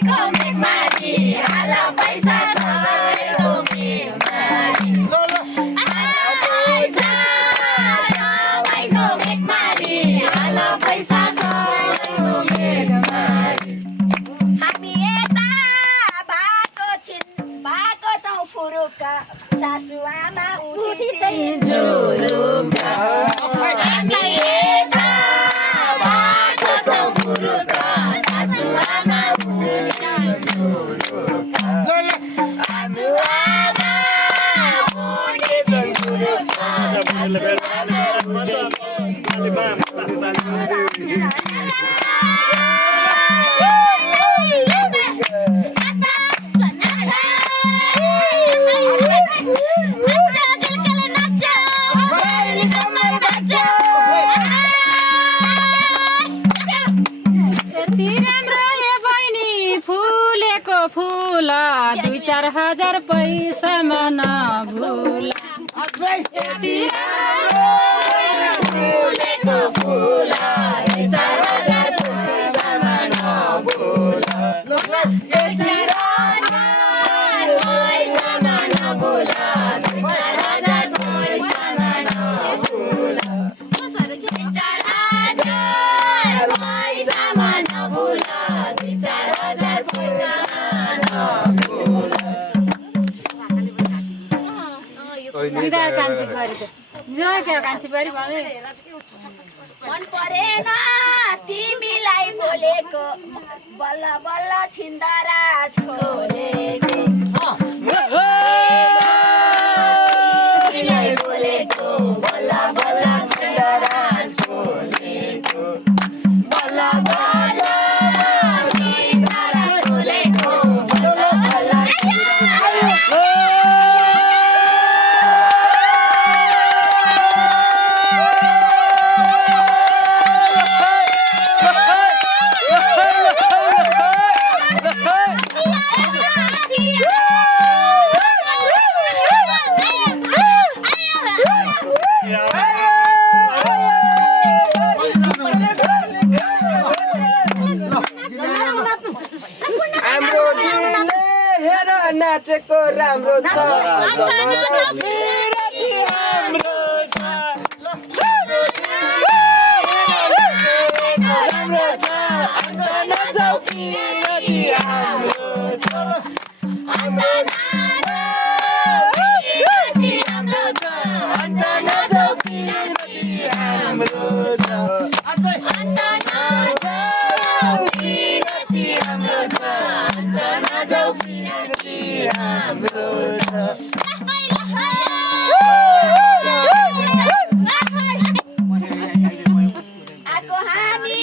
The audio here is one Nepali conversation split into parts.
सबैको मेघमारी हाल पैसा सबैको मेघमारी सबैको मेघमारी हाल पैसा सबैको मेघमारी हामी यता भएको छौँ फुरुक्का सासुआमा उठी चाहिँ जुरुक्का हामी यता भएको छौँ फुरुक्का सासुआमा उठी चाहिँ जुरुक्का सासुआमा उठी चाहिँ जुरुक्का सासुआमा उठी फूल 2-4 हजार पैसामा नभुल फुलेको फुल 2-4 हजार पैसामा नभुल 2-4 हजार पैसामा नभुल 2-4 हजार पैसामा नभुल 2-4 हजार पैसामा नभुल 2-4 हजार पैसामा नभुल मन परेन तिमीलाई बोलेको बल्ल बल्ल छिन्दराज खोलेको तिमीलाई बोलेको बल्ल बल्ल छिन्दराज खोलेको बल्ल बल्ल छिन्दराज खोलेको बल्ल बल्ल नाचेको राम्रो छ आको हामी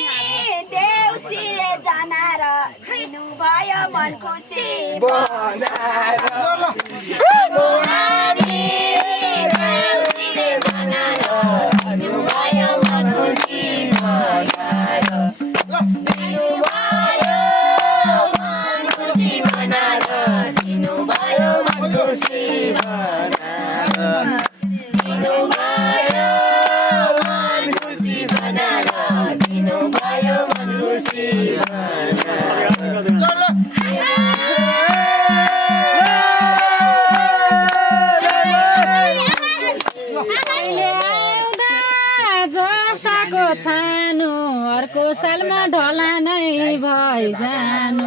देउसिरे जनार दिनु भयो मन खुसी बनाएर आको हामी देउसिरे जनार दिनु भयो मन खुसी बनाएर दिनु भयो मन खुसी बनाएर दिनु भयो मन खुसी बनाएर दिनु भयो मन खुसी बनाएर दिनु भयो मन खुसी जस्ताको छानु अर्को सालमा ढला नै भइजानु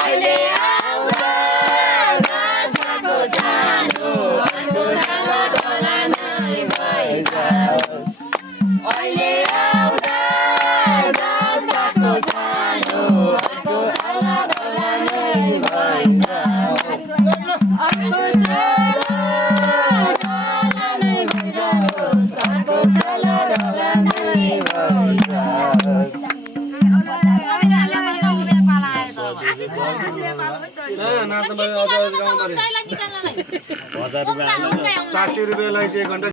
अहिले आउँदा जस्ताको छानु अर्को सालमा ढला नै भइजानु अहिले आउँदा जस्ताको छानु अर्को सालमा ढला नै भइजानु अर्को साल ढला नै भइजाओस् अर्को साल ढला नै भइजाओस् ₹60 चाहिँ 1 घण्टा